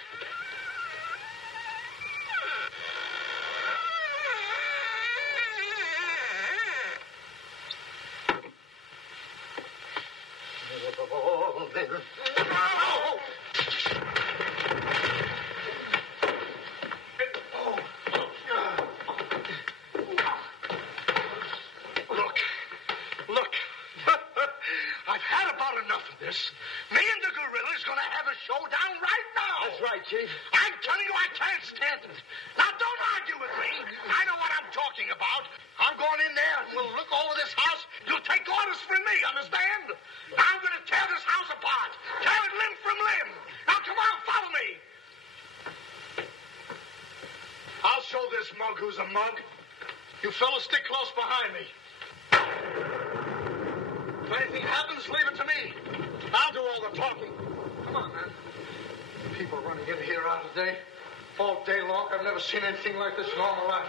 Look. I've had about enough of this. Me and the gorilla's gonna have a showdown right now. That's right, Chief. I'm telling you, I can't stand it. Now, don't argue with me. I know what I'm talking about. I'm going in there and we'll look over this house. You'll take orders from me, understand? I'm gonna tear this house apart. Tear it limb from limb. Now, come on, follow me. I'll show this mug who's a mug. You fellas stick close behind me. If anything happens, leave it to me. I'll do all the talking. Come on, man. People running in here out of day. All day long. I've never seen anything like this in all my life.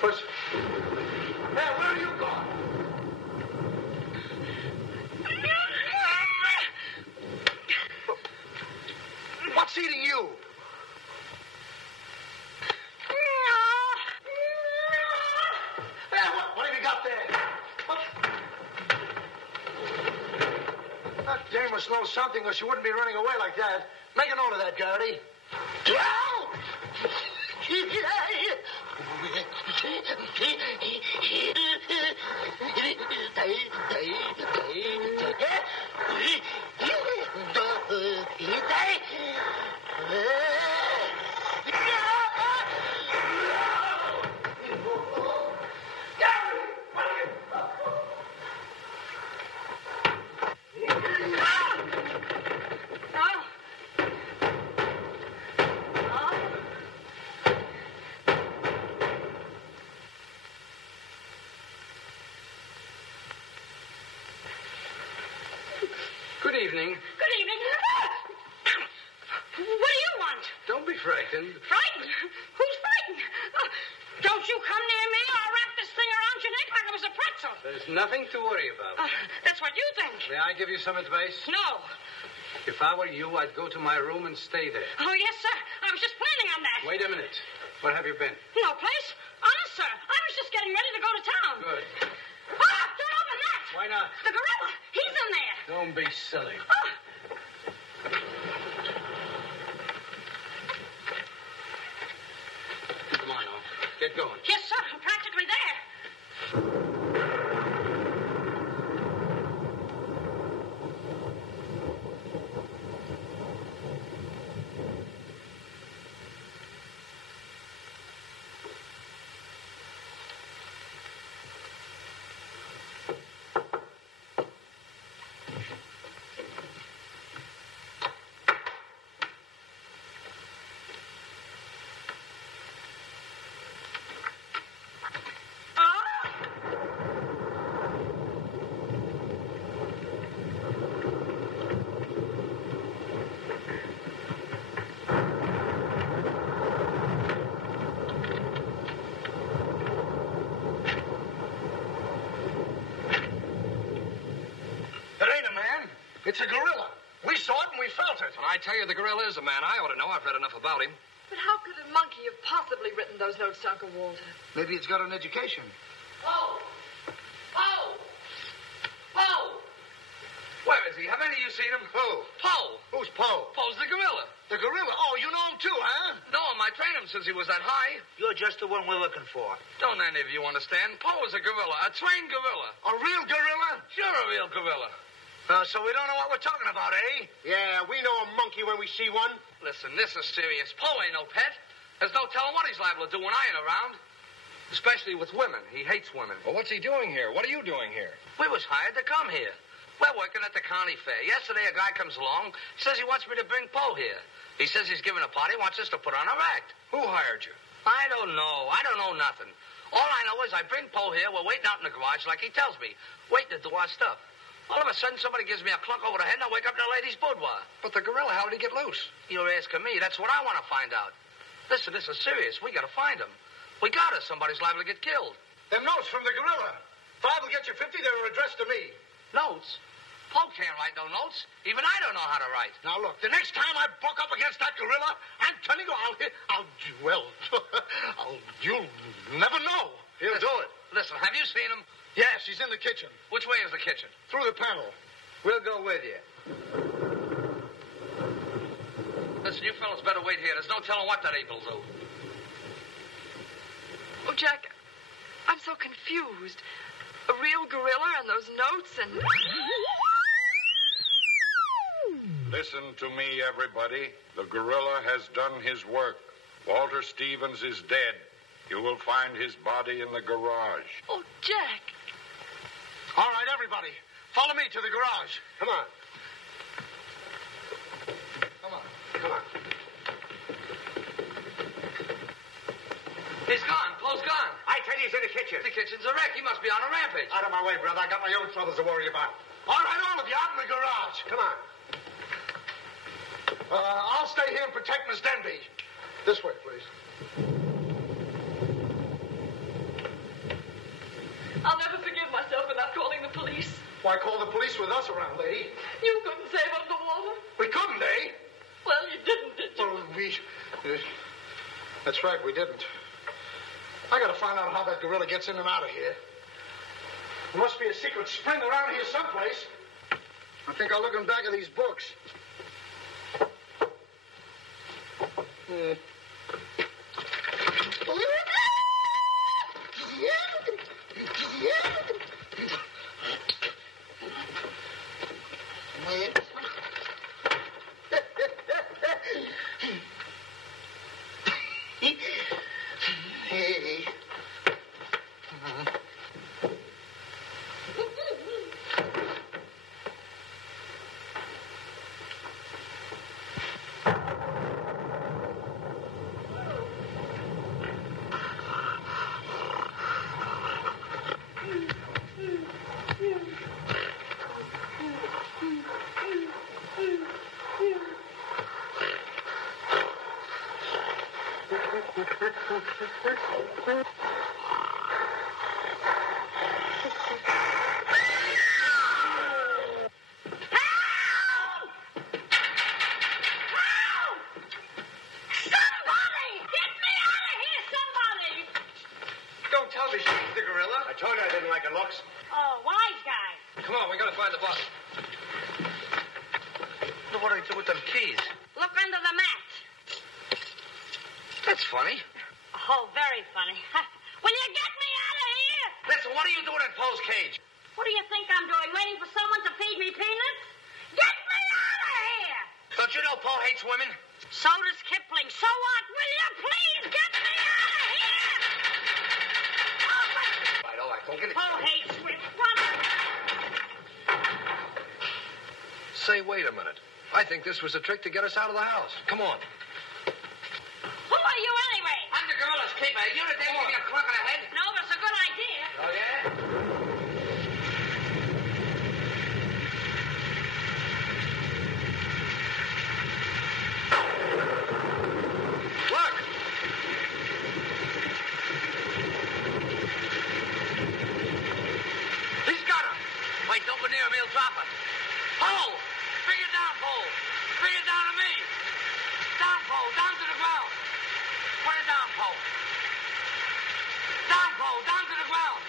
First... Hey, where are you going? What's eating you? Hey, what have you got there? What? That dame must know something or she wouldn't be running away like that. Make a note of that, Garrity. Good evening. Good evening. What do you want? Don't be frightened. Frightened? Who's frightened? Don't you come near me or I'll wrap this thing around your neck like it was a pretzel. There's nothing to worry about. That's what you think. May I give you some advice? No. If I were you, I'd go to my room and stay there. Oh, yes, sir. I was just planning on that. Wait a minute. Where have you been? No place. Honest, sir. I was just getting ready to go to town. Good. Ah, don't open that. Why not? The gorilla. He's in there. Don't be silly. Come on, now. Get going. Yes, sir. I'm practically there. It's a gorilla. We saw it and we felt it. I tell you, the gorilla is a man. I ought to know. I've read enough about him. But how could a monkey have possibly written those notes to Uncle Walter? Maybe it's got an education. Poe! Poe! Poe! Where is he? Have any of you seen him? Who? Poe. Who's Poe? Poe's the gorilla. The gorilla? Oh, you know him too, huh? No, I trained him since he was that high. You're just the one we're looking for. Don't any of you understand? Poe is a gorilla, a trained gorilla. A real gorilla? Sure, a real gorilla. So we don't know what we're talking about, eh? Yeah, we know a monkey when we see one. Listen, this is serious. Poe ain't no pet. There's no telling what he's liable to do when I ain't around. Especially with women. He hates women. Well, what's he doing here? What are you doing here? We was hired to come here. We're working at the county fair. Yesterday, a guy comes along, says he wants me to bring Poe here. He says he's giving a party, wants us to put on a act. Who hired you? I don't know. I don't know nothing. All I know is I bring Poe here. We're waiting out in the garage like he tells me. Waiting to do our stuff. All of a sudden, somebody gives me a clunk over the head and I wake up in a lady's boudoir. But the gorilla, how did he get loose? You're asking me. That's what I want to find out. Listen, this is serious. We got to find him. We got us. Somebody's liable to get killed. Them notes from the gorilla. If I will get you 50, they were addressed to me. Notes? Poe can't write no notes. Even I don't know how to write. Now, look, the next time I buck up against that gorilla, I'm telling you, you'll never know. He'll do it. Listen, have you seen him? Yes, he's in the kitchen. Which way is the kitchen? Through the panel. We'll go with you. Listen, you fellas better wait here. There's no telling what that ape will do. Oh, Jack, I'm so confused. A real gorilla and those notes and... Listen to me, everybody. The gorilla has done his work. Walter Stevens is dead. You will find his body in the garage. Oh, Jack. All right, everybody. Follow me to the garage. Come on. Come on. Come on. He's gone. Poe's gone. I tell you, he's in the kitchen. kitchen? The kitchen's a wreck. He must be on a rampage. Out of my way, brother. I got my own troubles to worry about. All right, on with you. Out in the garage. Come on. I'll stay here and protect Miss Denby. This way, please. I'll never forgive myself for not calling the police. Why call the police with us around, lady? You couldn't save underwater. We couldn't, eh? Well, you didn't, did you? Well, that's right, we didn't. I gotta find out how that gorilla gets in and out of here. There must be a secret spring around here someplace. I think I'll look in the back of these books. Say, wait a minute. I think this was a trick to get us out of the house. Come on. Who are you anyway? I'm the gorilla's keeper. You the day give me a clock on the head? No, but it's a good idea. Oh, yeah? Look! He's got him. Wait, don't go near him. He'll drop him. Pole! Bring it down, Pole! Bring it down to me! Down, Pole! Down to the ground! Put it down, Pole! Down, Pole! Down to the ground!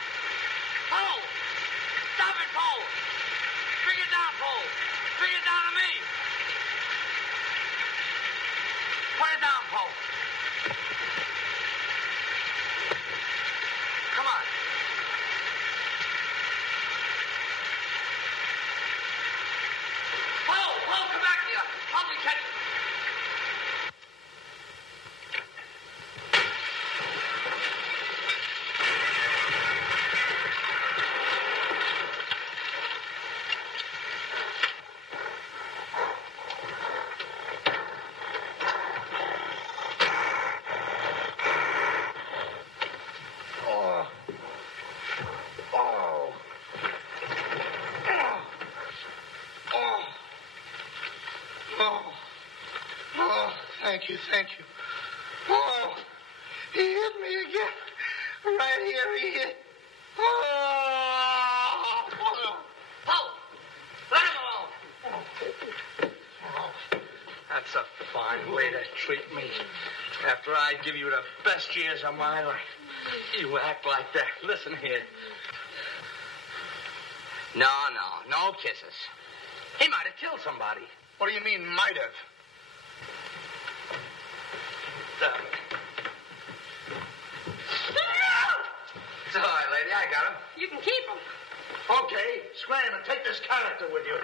Pole! Stop it, Pole! Bring it down, Pole! Bring it down to me! Put it down, Pole! Come on! Pole, come back here! Help me catch it! Thank you. Oh, he hit me again. Right here, he hit. Oh! Pole! Let him alone! That's a fine way to treat me. After I give you the best years of my life, you act like that. Listen here. No kisses. He might have killed somebody. What do you mean, might have? It's all right, lady. I got him. You can keep him. Okay, scram and take this character with you.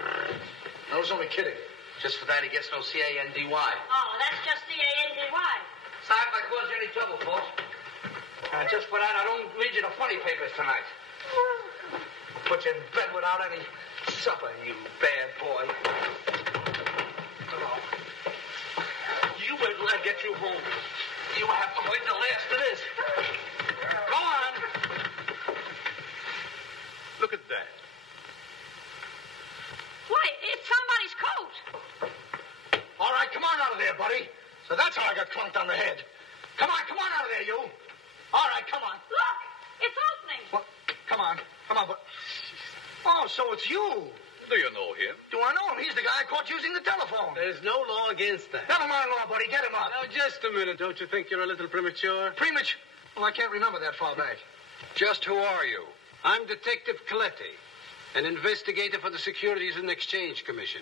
I was only kidding. Just for that, he gets no C-A-N-D-Y. Oh, that's just C-A-N-D-Y. Sci-Fi caused you any trouble, folks? Just for that, I don't read you the funny papers tonight. Put you in bed without any supper, you bad boy. Oh. You wait till I get you home. You have to wait till the last of this. Go on. the head. Come on out of there, you. All right, come on. Look, it's opening. Well, come on. But... Oh, so it's you. Do you know him? Do I know him? He's the guy I caught using the telephone. There's no law against that. Never mind law, buddy. Get him up. Now, just a minute. Don't you think you're a little premature? Premature? Well, I can't remember that far back. Just who are you? I'm Detective Coletti, an investigator for the Securities and Exchange Commission.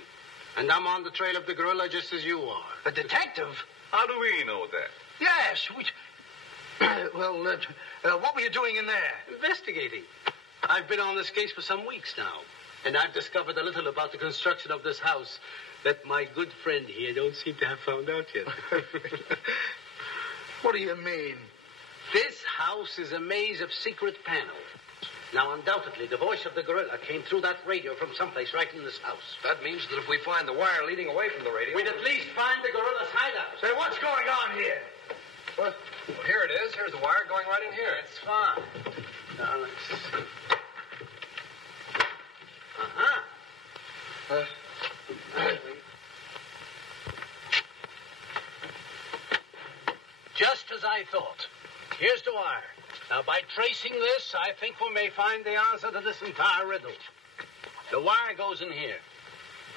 And I'm on the trail of the gorilla just as you are. A detective? How do we know that? Yes. Well, what were you doing in there? Investigating. I've been on this case for some weeks now. And I've discovered a little about the construction of this house that my good friend here don't seem to have found out yet. What do you mean? This house is a maze of secret panels. Now, undoubtedly, the voice of the gorilla came through that radio from someplace right in this house. That means that if we find the wire leading away from the radio... we'd at least find the gorilla's hideout. Say, what's going on here? Well, here it is. Here's the wire going right in here. It's fine. Now, let's see. Just as I thought. Here's the wire. Now, by tracing this, I think we may find the answer to this entire riddle. The wire goes in here.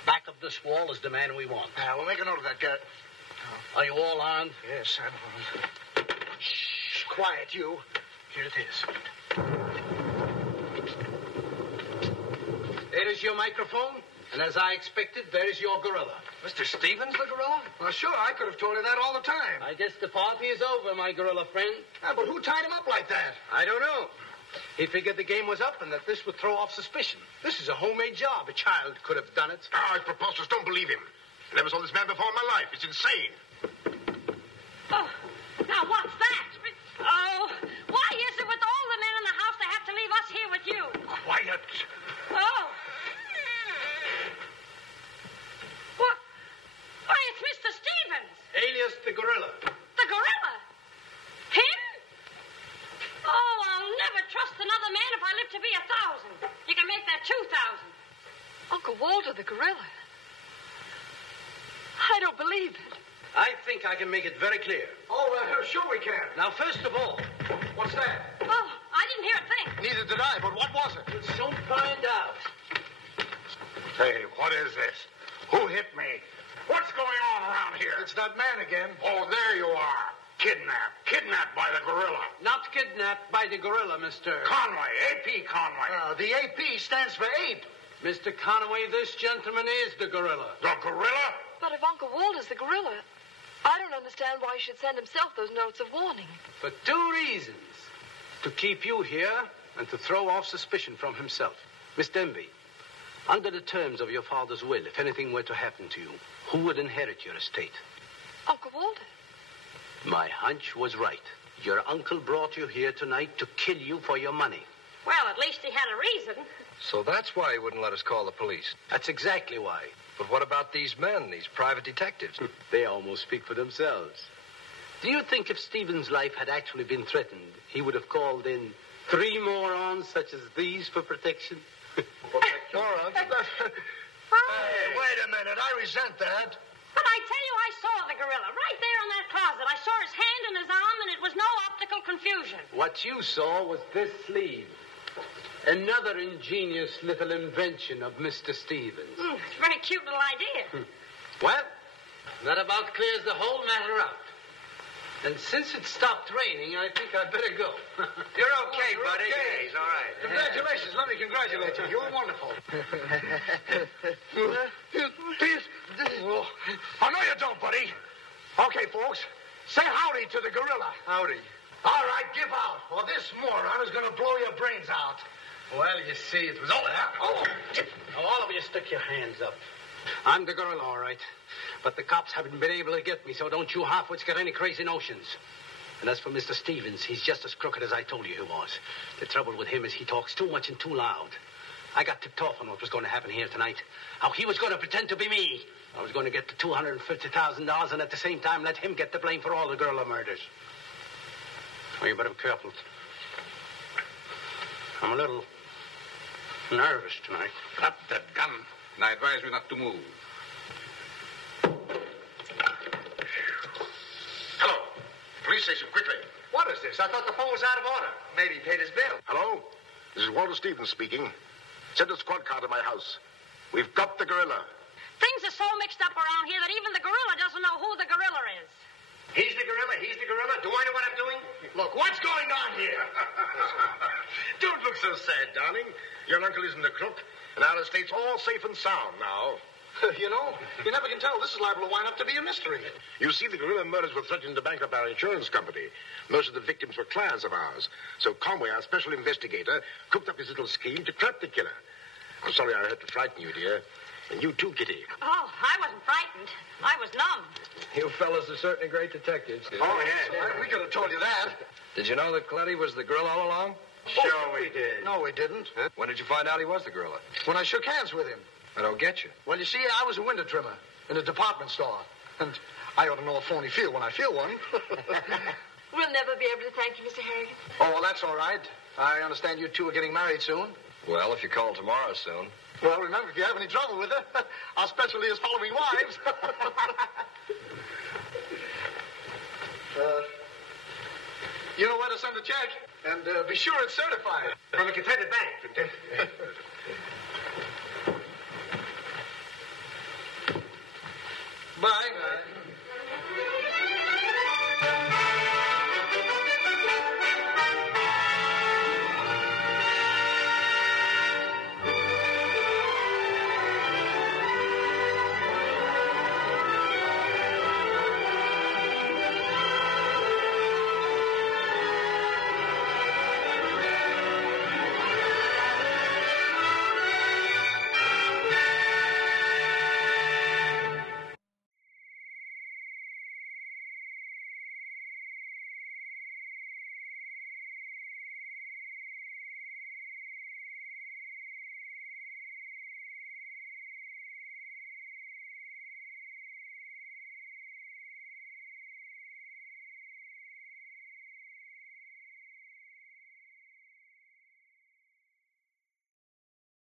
Back of this wall is the man we want. We'll make a note of that, Garrett. Are you all armed? Yes, I'm armed. Shh, quiet, you. Here it is. There is your microphone, and as I expected, there is your gorilla. Mr. Stevens, the gorilla? Well, sure, I could have told you that all the time. I guess the party is over, my gorilla friend. But who tied him up like that? I don't know. He figured the game was up and that this would throw off suspicion. This is a homemade job. A child could have done it. It's preposterous. Don't believe him. I never saw this man before in my life. It's insane. Oh, now what's that? Oh, why is it with all the men in the house they have to leave us here with you? Quiet. Oh. What? Why, it's Mr. Stevens. Alias the gorilla. The gorilla? Him? Oh, I'll never trust another man if I live to be 1,000. You can make that 2,000. Uncle Walter, the gorilla. I don't believe it. I think I can make it very clear. Oh, sure we can. Now, first of all, What's that? Oh, I didn't hear a thing. Neither did I, but what was it? we'll soon find out. Hey, what is this? Who hit me? What's going on around here? It's that man again. Oh, there you are. Kidnapped. Kidnapped by the gorilla. Not kidnapped by the gorilla, Mr. Conway. A.P. Conway. The AP stands for ape. Mr. Conway, this gentleman is the gorilla. The gorilla? But if Uncle Walter's the gorilla, I don't understand why he should send himself those notes of warning. For two reasons. To keep you here and to throw off suspicion from himself. Miss Denby, under the terms of your father's will, if anything were to happen to you, who would inherit your estate? Uncle Walter. My hunch was right. Your uncle brought you here tonight to kill you for your money. Well, at least he had a reason. So that's why he wouldn't let us call the police. That's exactly why. But what about these men, these private detectives? They almost speak for themselves. Do you think if Stephen's life had actually been threatened, he would have called in 3 morons such as these for protection? Morons? Hey, wait a minute. I resent that. But I tell you, I saw the gorilla right there in that closet. I saw his hand and his arm, and it was no optical confusion. What you saw was this sleeve. Another ingenious little invention of Mr. Stevens. It's a very cute little idea. Well, that about clears the whole matter out. And since it stopped raining, I think I'd better go. You're okay, buddy. okay. Yeah, he's all right. Congratulations. Let me congratulate you. You were wonderful. Oh, no, you don't, buddy. Okay, folks. Say howdy to the gorilla. Howdy. All right, give out. Or this moron is going to blow your brains out. Well, you see, it was all that. Oh, now, all of you stick your hands up. I'm the gorilla, all right. But the cops haven't been able to get me, so don't you half-wits get any crazy notions. And as for Mr. Stevens, he's just as crooked as I told you he was. The trouble with him is he talks too much and too loud. I got tipped off on what was going to happen here tonight. How he was going to pretend to be me. I was going to get the $250,000 and at the same time let him get the blame for all the gorilla murders. Well, you better be careful. I'm a little nervous tonight. Drop that gun, and I advise you not to move. Hello. police station, quickly. What is this? I thought the phone was out of order. Maybe he paid his bill. Hello? This is Walter Stevens speaking. Send a squad car to my house. We've got the gorilla. Things are so mixed up around here that even the gorilla doesn't know who the gorilla is. He's the gorilla. He's the gorilla. Do I know what I'm doing? Look, what's going on here? Don't look so sad, darling. Your uncle isn't a crook, and our estate's all safe and sound now. You know, you never can tell. This is liable to wind up to be a mystery. You see, the gorilla murders were threatening to bankrupt our insurance company. Most of the victims were clients of ours. So Conway, our special investigator, cooked up his little scheme to trap the killer. I'm sorry I had to frighten you, dear. And you too, Kitty. Oh, I wasn't frightened. I was numb. You fellas are certainly great detectives. Oh, yes. We could have told you that. Did you know that Cletty was the gorilla all along? Sure we did. No, we didn't. Huh? When did you find out he was the gorilla? When I shook hands with him. I don't get you. Well, you see, I was a window trimmer in a department store. And I ought to know a phony feel when I feel one. We'll never be able to thank you, Mr. Harrigan. Oh, well, that's all right. I understand you two are getting married soon. Well, if you call tomorrow soon. Well, remember, if you have any trouble with her, our specialty is following wives. You know where to send a check, and be sure it's certified. From a Confederate bank. Bye.